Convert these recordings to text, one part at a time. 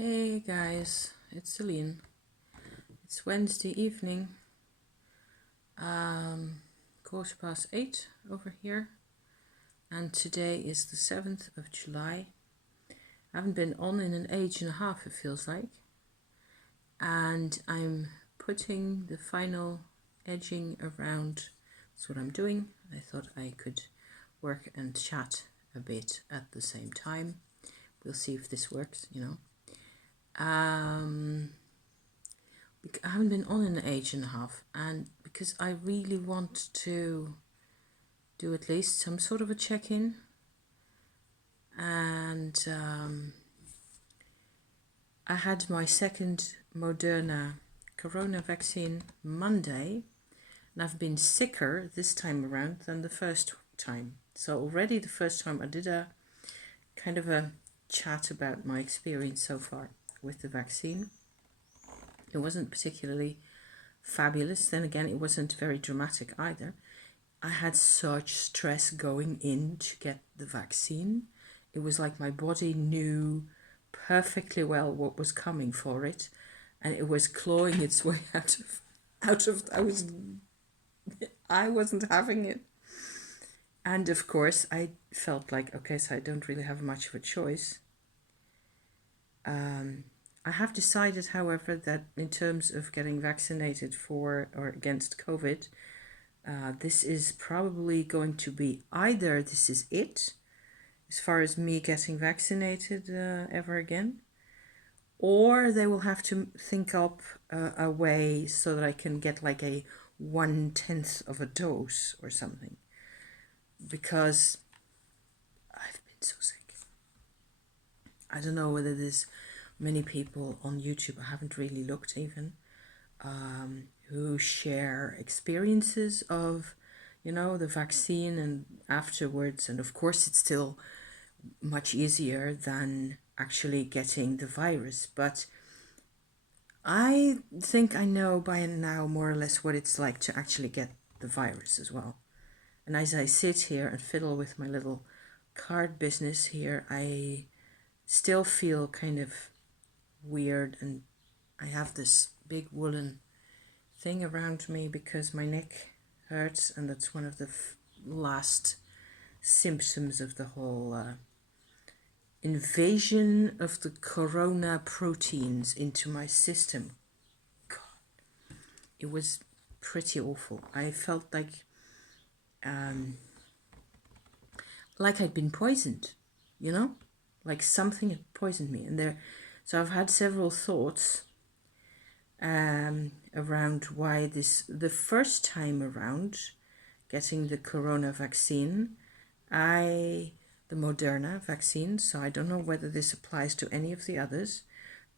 Hey guys, it's Celine. It's Wednesday evening, 8:15 over here, and today is the 7th of July. I haven't been on in an age and a half, it feels like, and I'm putting the final edging around. That's what I'm doing. I thought I could work and chat a bit at the same time. We'll see if this works. I haven't been on in an age and a half, and because I really want to do at least some sort of a check-in, and I had my second Moderna corona vaccine Monday, and I've been sicker this time around than the first time. So already the first time I did a kind of a chat about my experience so far with the vaccine. It wasn't particularly fabulous. Then again, it wasn't very dramatic either. I had such stress going in to get the vaccine. It was like my body knew perfectly well what was coming for it, and it was clawing its way out of I wasn't having it. And of course, I felt like, okay, so I don't really have much of a choice. I have decided, however, that in terms of getting vaccinated for or against COVID, this is probably going to be either this is it, as far as me getting vaccinated ever again, or they will have to think up a way so that I can get like a 1/10 of a dose or something, because I've been so sick. I don't know whether there's many people on YouTube, I haven't really looked even, who share experiences of, the vaccine and afterwards. And of course, it's still much easier than actually getting the virus. But I think I know by now more or less what it's like to actually get the virus as well. And as I sit here and fiddle with my little card business here, I still feel kind of weird, and I have this big woolen thing around me because my neck hurts, and that's one of the last symptoms of the whole invasion of the corona proteins into my system. God, it was pretty awful. I felt like I'd been poisoned, like something had poisoned me. And so I've had several thoughts around why the first time around getting the corona vaccine, the Moderna vaccine, so I don't know whether this applies to any of the others,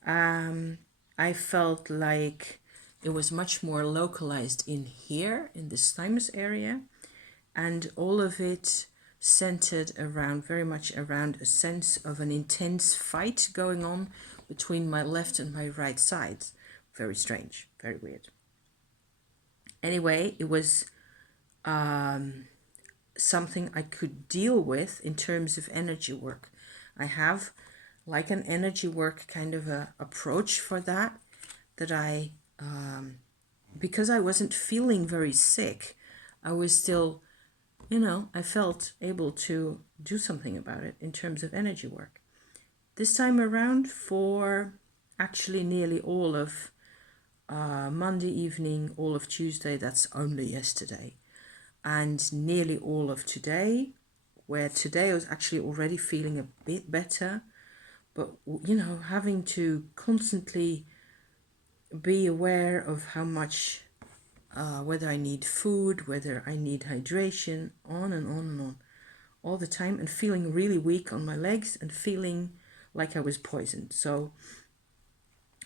I felt like it was much more localized in here, in this thymus area, and all of it centered very much around a sense of an intense fight going on between my left and my right sides. Very strange, very weird. Anyway, it was something I could deal with in terms of energy work. I have like an energy work kind of a approach for that I, because I wasn't feeling very sick, I was still, I felt able to do something about it in terms of energy work. This time around, for actually nearly all of Monday evening, all of Tuesday, that's only yesterday, and nearly all of today, where today I was actually already feeling a bit better, but having to constantly be aware of how much, whether I need food, whether I need hydration, on and on and on, all the time, and feeling really weak on my legs and feeling like I was poisoned. So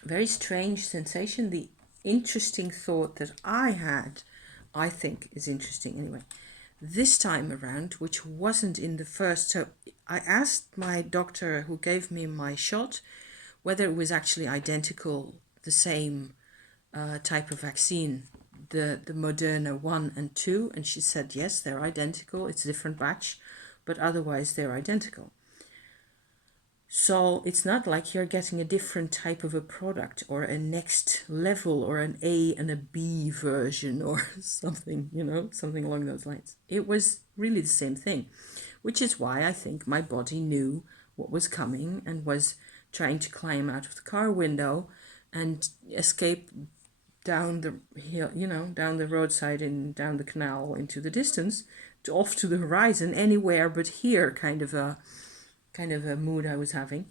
very strange sensation. The interesting thought that I had, I think is interesting anyway, this time around, which wasn't in the first. So I asked my doctor who gave me my shot whether it was actually identical, the same type of vaccine, the Moderna 1 and 2, and she said yes, they're identical. It's a different batch, but otherwise they're identical. So it's not like you're getting a different type of a product or a next level or an A and a B version or something, something along those lines. It was really the same thing, which is why I think my body knew what was coming and was trying to climb out of the car window and escape down the hill, down the roadside and down the canal into the distance, off to the horizon, anywhere but here, kind of a mood I was having.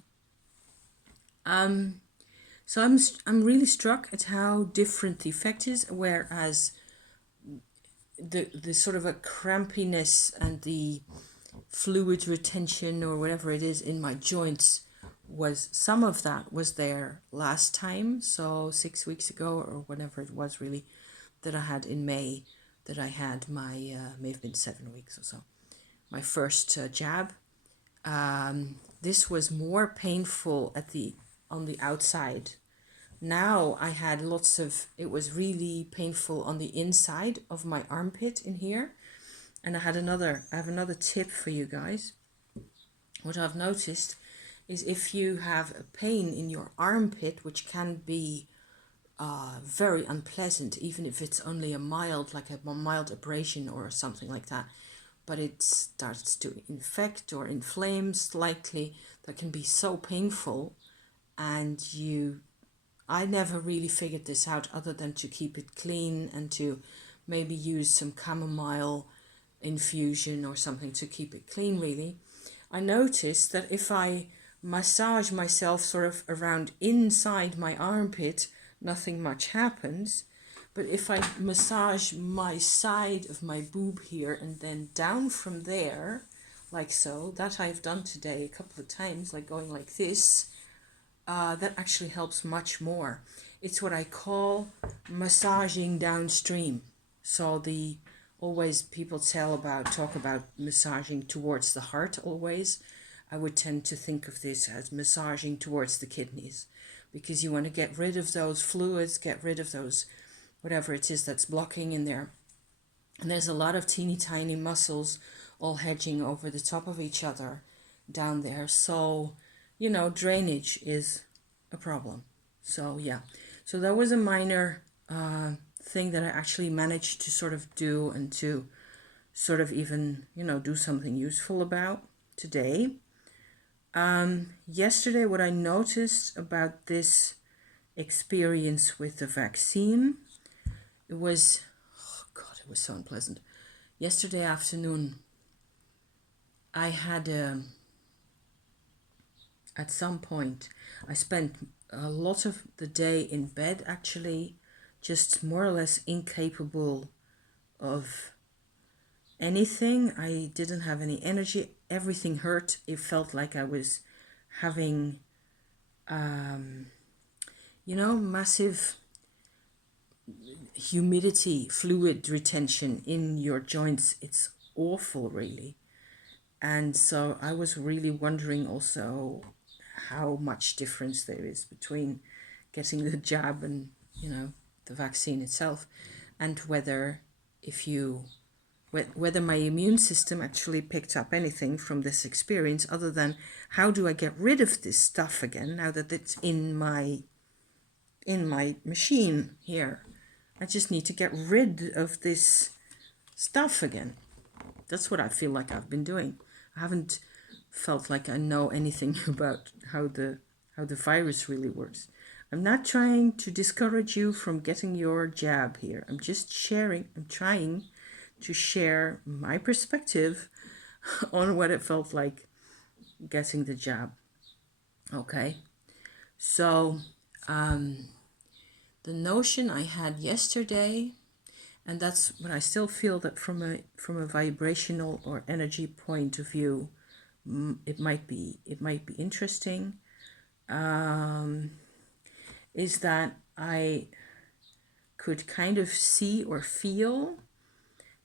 So I'm really struck at how different the effect is, whereas the sort of a crampiness and the fluid retention or whatever it is in my joints was, some of that was there last time, so 6 weeks ago or whatever it was really, that I had in May, that I had my, may have been 7 weeks or so, my first jab. This was more painful on the outside. Now I had it was really painful on the inside of my armpit in here. And I have another tip for you guys. What I've noticed is if you have a pain in your armpit, which can be very unpleasant, even if it's only a mild abrasion or something like that, but it starts to infect or inflame slightly, that can be so painful. And I never really figured this out other than to keep it clean and to maybe use some chamomile infusion or something to keep it clean, really. I noticed that if I massage myself sort of around inside my armpit, nothing much happens. But if I massage my side of my boob here and then down from there, like so, that I've done today a couple of times, like going like this, that actually helps much more. It's what I call massaging downstream. So always people talk about massaging towards the heart always. I would tend to think of this as massaging towards the kidneys, because you want to get rid of those fluids, get rid of those whatever it is that's blocking in there. And there's a lot of teeny tiny muscles all hedging over the top of each other down there. So, drainage is a problem. So, yeah. So that was a minor thing that I actually managed to sort of do and to sort of even, do something useful about today. Yesterday, what I noticed about this experience with the vaccine, it was so unpleasant. Yesterday afternoon, I had at some point, I spent a lot of the day in bed, actually, just more or less incapable of anything. I didn't have any energy. Everything hurt. It felt like I was having, massive humidity, fluid retention in your joints. It's awful, really. And so I was really wondering also how much difference there is between getting the jab and, the vaccine itself, and whether my immune system actually picked up anything from this experience, other than how do I get rid of this stuff again now that it's in my machine here. I just need to get rid of this stuff again. That's what I feel like I've been doing. I haven't felt like I know anything about how the virus really works. I'm not trying to discourage you from getting your jab here. I'm trying to share my perspective on what it felt like getting the jab. Okay? So, the notion I had yesterday, and that's what I still feel, that from a vibrational or energy point of view, it might be interesting, is that I could kind of see or feel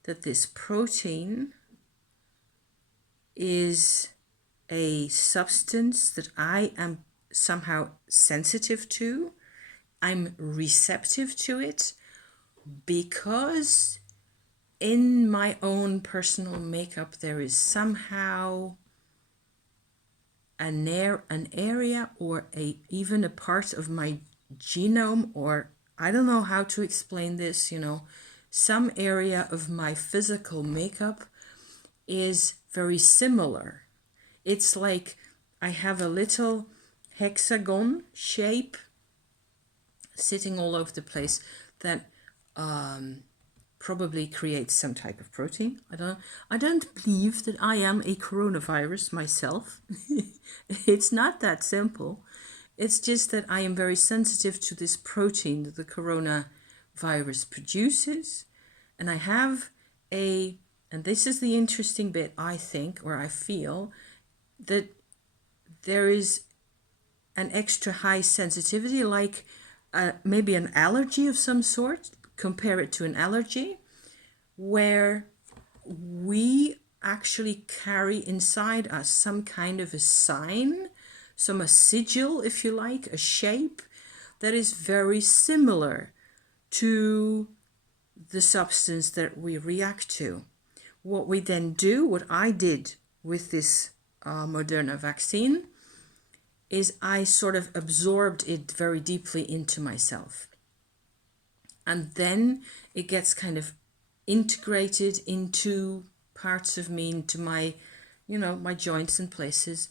that this protein is a substance that I am somehow sensitive to. I'm receptive to it because in my own personal makeup there is somehow an area or even a part of my genome, or I don't know how to explain this, some area of my physical makeup is very similar. It's like I have a little hexagon shape sitting all over the place that probably creates some type of protein. I don't believe that I am a coronavirus myself. It's not that simple. It's just that I am very sensitive to this protein that the coronavirus produces. And I have and this is the interesting bit, I think, or I feel, that there is an extra high sensitivity, like maybe an allergy of some sort. Compare it to an allergy, where we actually carry inside us some kind of a sign, a sigil, if you like, a shape that is very similar to the substance that we react to. What we then do, what I did with this Moderna vaccine, is I sort of absorbed it very deeply into myself. And then it gets kind of integrated into parts of me, into my, my joints and places,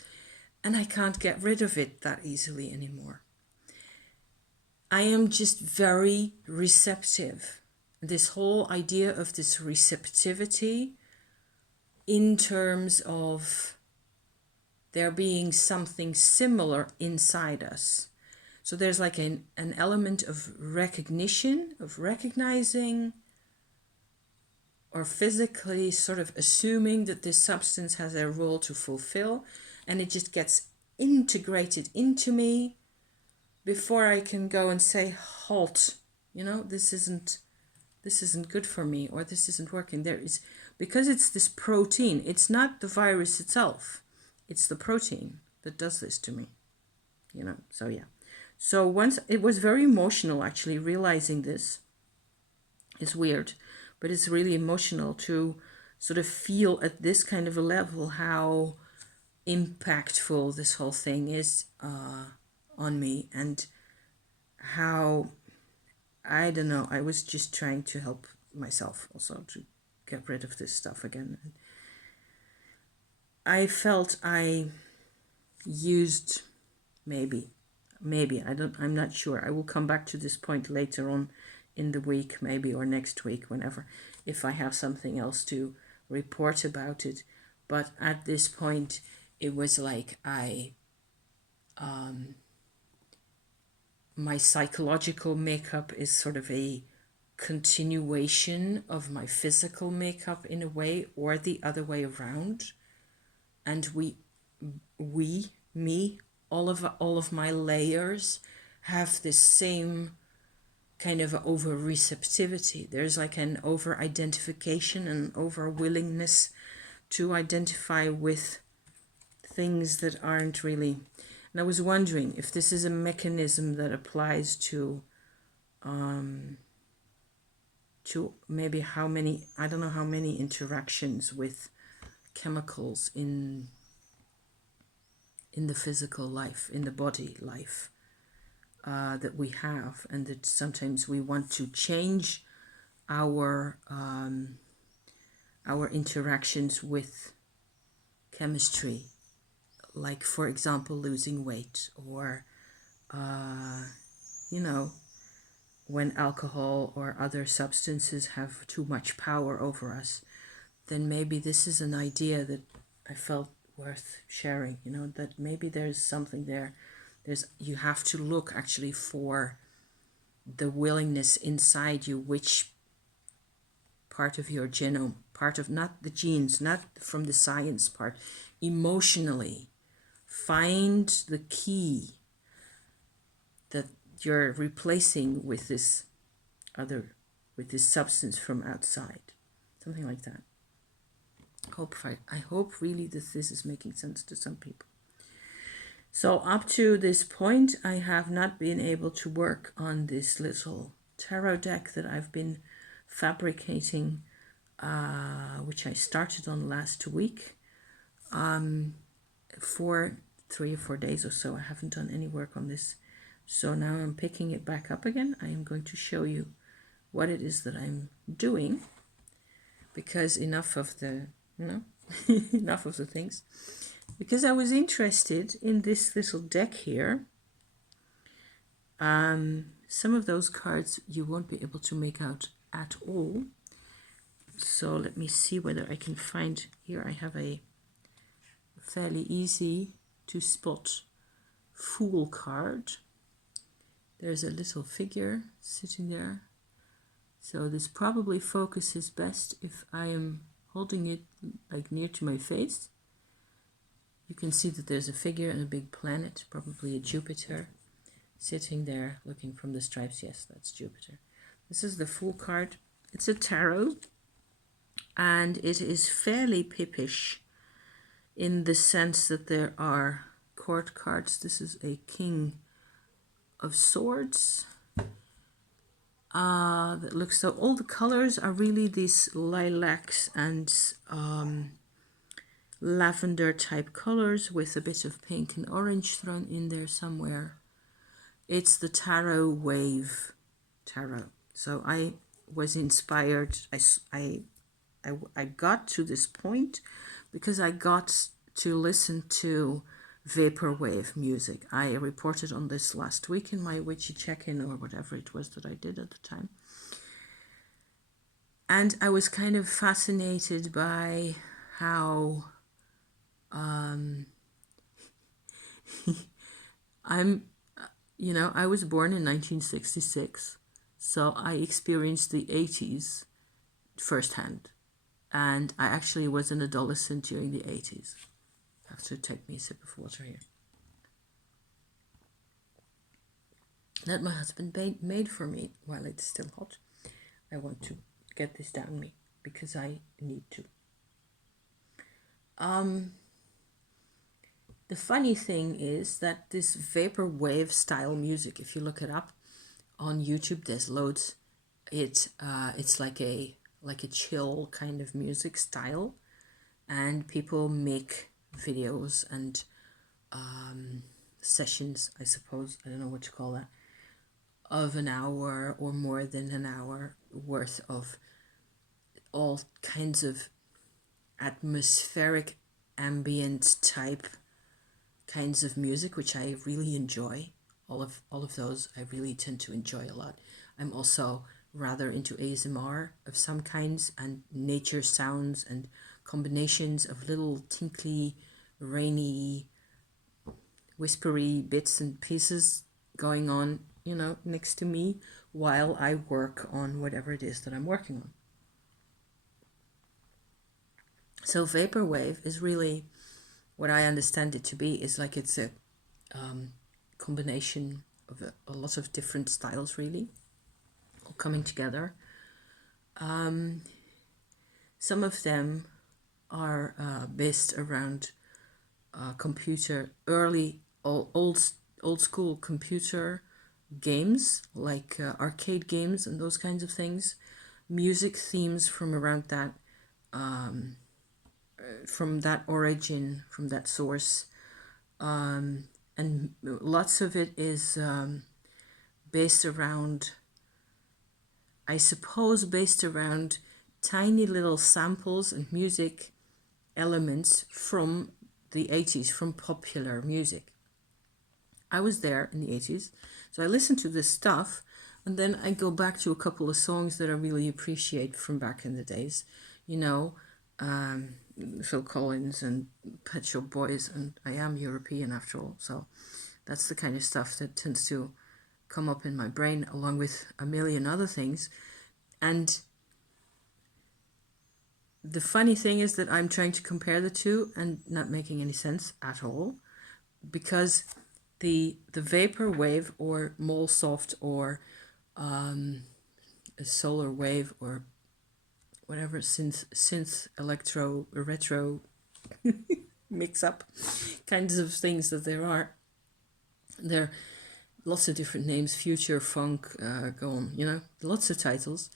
and I can't get rid of it that easily anymore. I am just very receptive. This whole idea of this receptivity in terms of there being something similar inside us. So there's like an element of recognition, of recognizing, or physically sort of assuming that this substance has a role to fulfill, and it just gets integrated into me before I can go and say, halt, this isn't good for me, or this isn't working. Because it's this protein, it's not the virus itself, it's the protein that does this to me, so yeah. So once, it was very emotional actually realizing this. It's weird, but it's really emotional to sort of feel at this kind of a level how impactful this whole thing is on me, and how, I don't know, I was just trying to help myself also to get rid of this stuff again. I felt I used, maybe, I'm not sure. I will come back to this point later on in the week, maybe, or next week, whenever, if I have something else to report about it. But at this point, it was like my psychological makeup is sort of a continuation of my physical makeup in a way, or the other way around. And me, all of my layers have this same kind of over receptivity. There's like an over identification and over willingness to identify with things that aren't really. And I was wondering if this is a mechanism that applies to maybe how many, I don't know how many interactions with chemicals in the physical life, in the body life that we have, and that sometimes we want to change our interactions with chemistry, like for example losing weight, or when alcohol or other substances have too much power over us. Then maybe this is an idea that I felt worth sharing, that maybe there's something there. You have to look actually for the willingness inside you, which part of your genome, part of, not the genes, not from the science part, emotionally find the key that you're replacing with this substance from outside, something like that. I hope really that this is making sense to some people. So up to this point, I have not been able to work on this little tarot deck that I've been fabricating, which I started on last week, for 3 or 4 days or so. I haven't done any work on this. So now I'm picking it back up again. I am going to show you what it is that I'm doing, because enough of the, enough of the things. Because I was interested in this little deck here. Some of those cards you won't be able to make out at all. So let me see whether I can find, here I have a fairly easy to spot Fool card. There's a little figure sitting there. So this probably focuses best if I am holding it like near to my face. You can see that there's a figure and a big planet, probably a Jupiter, sitting there looking from the stripes. Yes, that's Jupiter. This is the Fool card. It's a tarot, and it is fairly pippish in the sense that there are court cards. This is a King of Swords. That looks, so all the colors are really these lilacs and lavender type colors with a bit of pink and orange thrown in there somewhere. It's the Tarot Wave Tarot. So I was inspired. I got to this point because I got to listen to vaporwave music. I reported on this last week in my Witchy check-in, or whatever it was that I did at the time. And I was kind of fascinated by how I was born in 1966, so I experienced the 80s firsthand. And I actually was an adolescent during the 80s. I have to take me a sip of water here. That my husband made for me while it's still hot. I want to get this down me because I need to. The funny thing is that this vaporwave style music, if you look it up on YouTube, there's loads. It's like a chill kind of music style, and people make videos and sessions, I suppose, I don't know what you call that, of an hour or more than an hour worth of all kinds of atmospheric ambient type kinds of music, which I really enjoy. All of those I really tend to enjoy a lot. I'm also rather into ASMR of some kinds and nature sounds and combinations of little tinkly, rainy, whispery bits and pieces going on, next to me while I work on whatever it is that I'm working on. So vaporwave is really, what I understand it to be, is like it's a combination of a lot of different styles, really, all coming together. Some of them are based around computer, old school computer games, like arcade games and those kinds of things. Music themes from around that, from that origin, from that source. And lots of it is based around, I suppose, based around tiny little samples and music elements from the 80s, from popular music. I was there in the 80s, so I listened to this stuff, and then I go back to a couple of songs that I really appreciate from back in the days. Phil Collins and Pet Shop Boys, and I am European after all, so that's the kind of stuff that tends to come up in my brain, along with a million other things. And the funny thing is that I'm trying to compare the two and not making any sense at all, because the vapor wave, or mole soft, or a solar wave, or whatever synth electro retro mix up kinds of things that there are lots of different names, future funk, go on, lots of titles.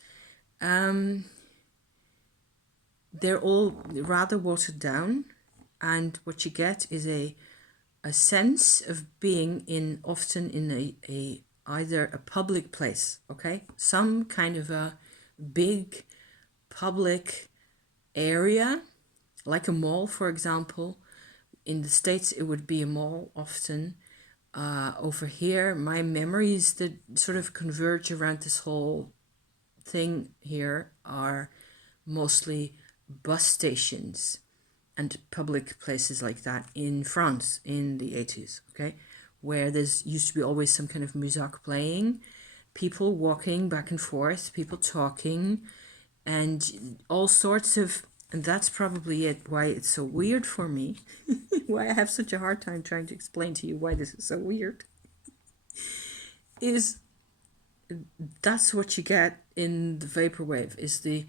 They're all rather watered down, and what you get is a a sense of being often in a either a public place, okay? Some kind of a big public area, like a mall, for example. In the States, it would be a mall often. Over here, my memories that sort of converge around this whole thing here are mostly bus stations and public places like that in France in the 80s, okay? Where there's used to be always some kind of music playing, people walking back and forth, people talking, and all sorts of, and that's probably it, why it's so weird for me, why I have such a hard time trying to explain to you why this is so weird, is that's what you get in the vaporwave, is the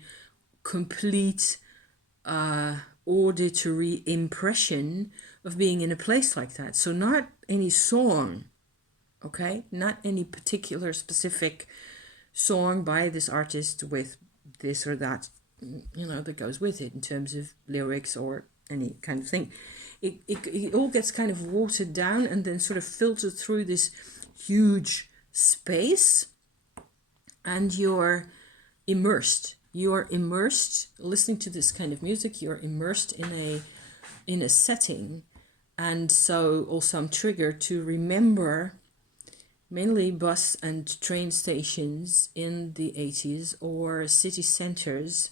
complete auditory impression of being in a place like that. So not any song, okay? Not any particular specific song by this artist with this or that, that goes with it in terms of lyrics or any kind of thing. It all gets kind of watered down and then sort of filtered through this huge space, and you're immersed. You're immersed listening to this kind of music. You're immersed in a setting, and so also I'm triggered to remember mainly bus and train stations in the 80s, or city centers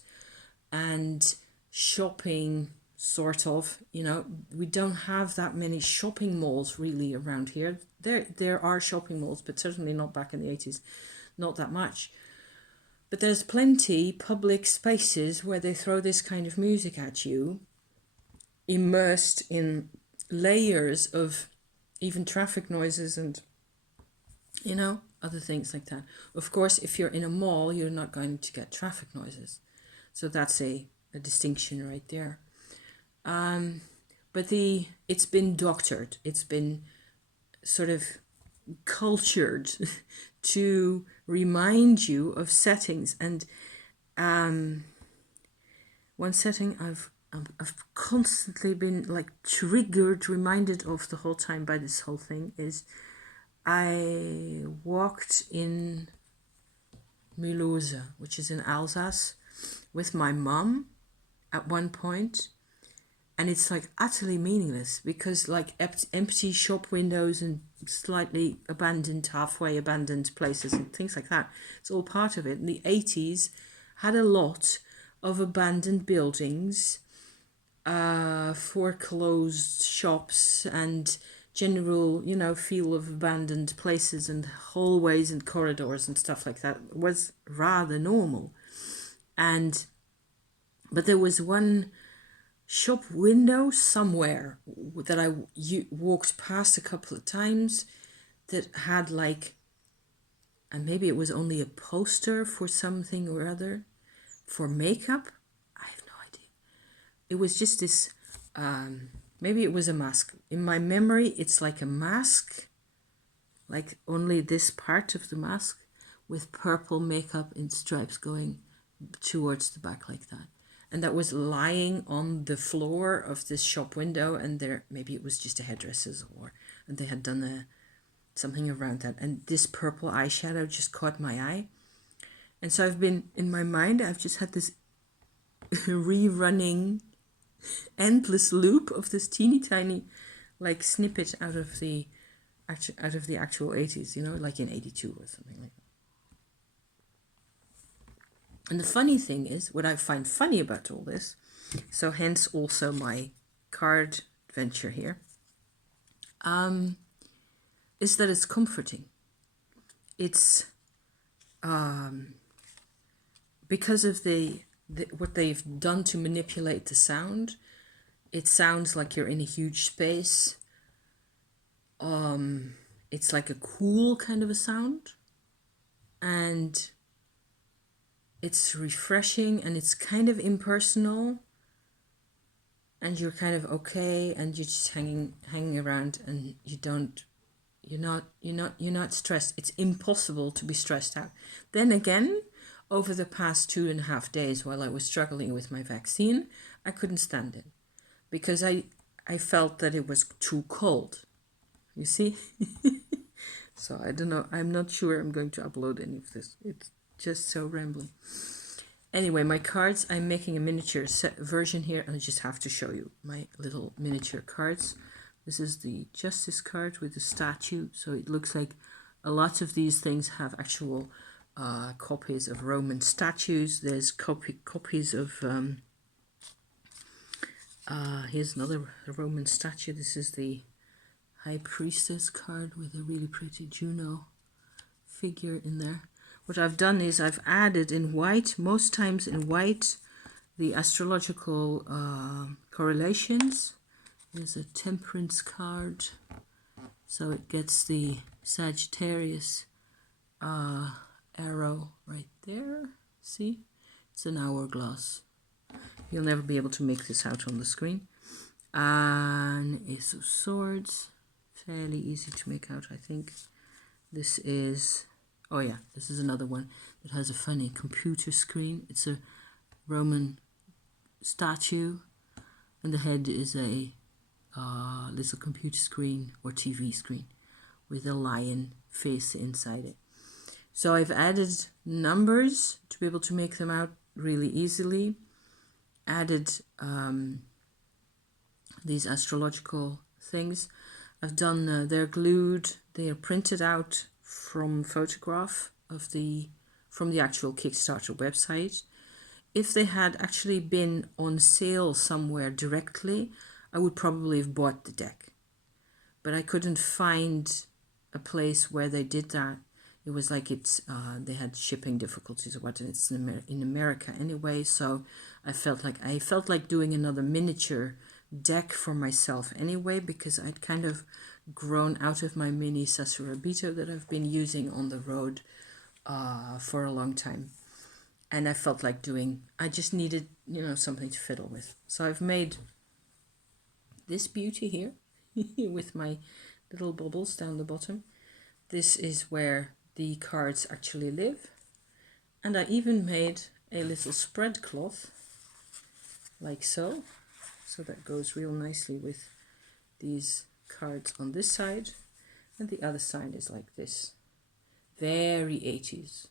and shopping, sort of. We don't have that many shopping malls really around here. There are shopping malls, but certainly not back in the 80s, not that much. But there's plenty public spaces where they throw this kind of music at you, immersed in layers of even traffic noises and, other things like that. Of course, if you're in a mall, you're not going to get traffic noises. So that's a distinction right there. But it's been doctored. It's been sort of cultured to remind you of settings. And one setting I've constantly been like triggered, reminded of the whole time by this whole thing is I walked in Mulhouse, which is in Alsace, with my mum at one point, and it's like utterly meaningless because like empty shop windows and slightly abandoned, halfway abandoned places and things like that. It's all part of it. And the 80s had a lot of abandoned buildings, foreclosed shops and general, feel of abandoned places and hallways and corridors and stuff like that was rather normal. But there was one shop window somewhere that I walked past a couple of times that had and maybe it was only a poster for something or other, for makeup. I have no idea. It was just this, maybe it was a mask. In my memory, it's like a mask, like only this part of the mask with purple makeup in stripes going towards the back like that. And that was lying on the floor of this shop window, and there maybe it was just a hairdresser's, and they had done something around that. And this purple eyeshadow just caught my eye. And so I've been, in my mind, I've just had this rerunning endless loop of this teeny tiny snippet out of the actual 80s, like in 82 or something like that. And the funny thing is, what I find funny about all this, so hence also my card adventure here, is that it's comforting. It's because of what they've done to manipulate the sound. It sounds like you're in a huge space. It's like a cool kind of a sound, and it's refreshing, and it's kind of impersonal, and you're kind of okay, and you're just hanging around, and you're not stressed. It's impossible to be stressed out. Then again, over the past 2.5 days while I was struggling with my vaccine, I couldn't stand it because I felt that it was too cold. You see? So I don't know. I'm not sure I'm going to upload any of this. It's just so rambling. Anyway, my cards, I'm making a miniature version here, and I just have to show you my little miniature cards. This is the Justice card with the statue. So it looks like a lot of these things have actual copies of Roman statues. There's copies of... here's another Roman statue. This is the High Priestess card with a really pretty Juno figure in there. What I've done is I've added in white, most times in white, the astrological correlations. There's a Temperance card, so it gets the Sagittarius arrow right there. See? It's an hourglass. You'll never be able to make this out on the screen. And Ace of Swords. Fairly easy to make out, I think. This is... Oh yeah, this is another one that has a funny computer screen. It's a Roman statue, and the head is a little computer screen or TV screen with a lion face inside it. So I've added numbers to be able to make them out really easily. Added these astrological things. I've done, they're glued, they are printed out from photograph of from the actual Kickstarter website. If they had actually been on sale somewhere directly, I would probably have bought the deck. But I couldn't find a place where they did that. It was like they had shipping difficulties or what, and it's in America anyway. So I felt like doing another miniature deck for myself anyway, because I'd kind of grown out of my mini Sassurabito that I've been using on the road for a long time. And I felt like I just needed, something to fiddle with. So I've made this beauty here with my little bubbles down the bottom. This is where the cards actually live. And I even made a little spread cloth, like so. So that goes real nicely with these cards on this side. And the other side is like this. Very 80s.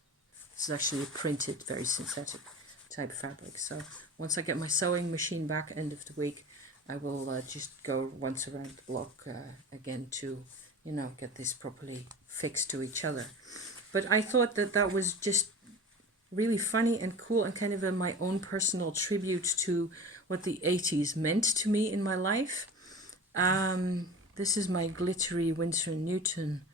This is actually a printed, very synthetic type fabric. So once I get my sewing machine back end of the week, I will just go once around the block again to, get this properly fixed to each other. But I thought that was just really funny and cool and kind of my own personal tribute to what the 80s meant to me in my life. This is my glittery Winsor & Newton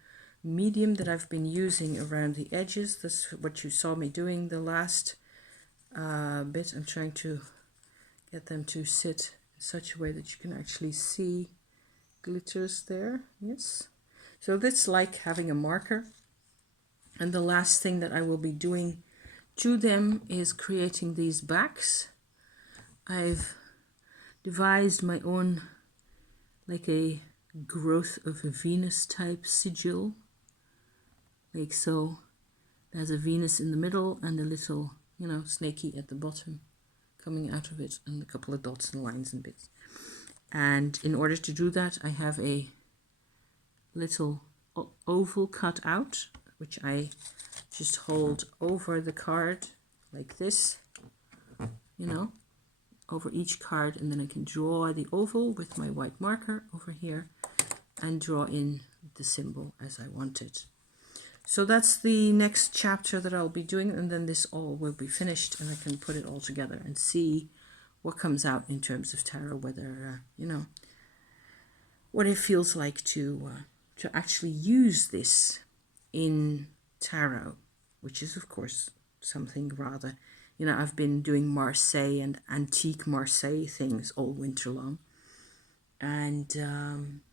medium that I've been using around the edges. That's what you saw me doing the last bit. I'm trying to get them to sit in such a way that you can actually see glitters there. Yes. So that's like having a marker. And the last thing that I will be doing to them is creating these backs. I've devised my own, like a growth of a Venus type sigil, like so. There's a Venus in the middle and a little, snaky at the bottom coming out of it, and a couple of dots and lines and bits. And in order to do that, I have a little oval cut out, which I just hold over the card like this, over each card, and then I can draw the oval with my white marker over here and draw in the symbol as I want it. So that's the next chapter that I'll be doing, and then this all will be finished and I can put it all together and see what comes out in terms of tarot, whether, what it feels like to actually use this in tarot, which is of course something rather, I've been doing Marseille and antique Marseille things all winter long, and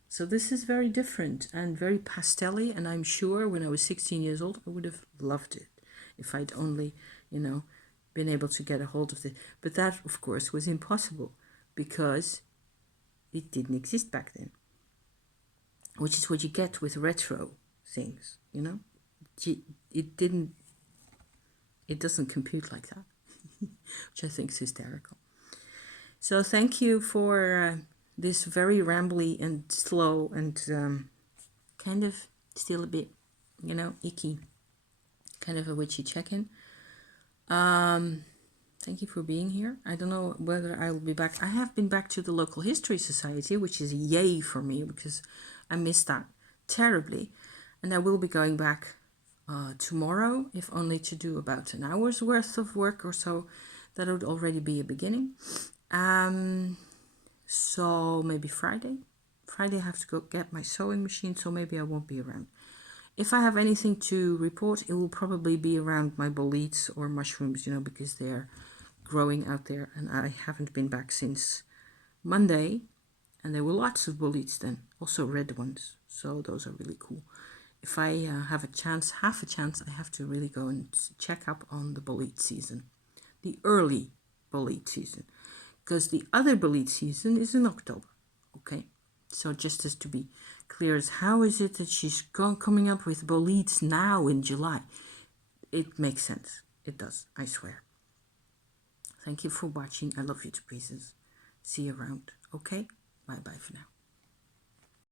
so this is very different and very pastel-y, and I'm sure when I was 16 years old I would have loved it if I'd only been able to get a hold of it. But that of course was impossible because it didn't exist back then, which is what you get with retro things, it doesn't compute like that, which I think is hysterical. So thank you for this very rambly and slow and kind of still a bit, you know, icky. Kind of a witchy check-in. Thank you for being here. I don't know whether I'll be back. I have been back to the local history society, which is a yay for me because I missed that terribly. And I will be going back tomorrow, if only to do about an hour's worth of work or so. That would already be a beginning. So maybe Friday. Friday I have to go get my sewing machine, so maybe I won't be around. If I have anything to report, it will probably be around my boletes or mushrooms, you know, because they're growing out there, and I haven't been back since Monday, and there were lots of boletes then, also red ones, so those are really cool. If I have a chance, I have to really go and check up on the bolete season, the early bolete season, because the other bolete season is in October. Okay, so just as to be clear, as how is it that she's coming up with boletes now in July? It makes sense. It does, I swear. Thank you for watching. I love you to pieces. See you around. Okay, bye bye for now.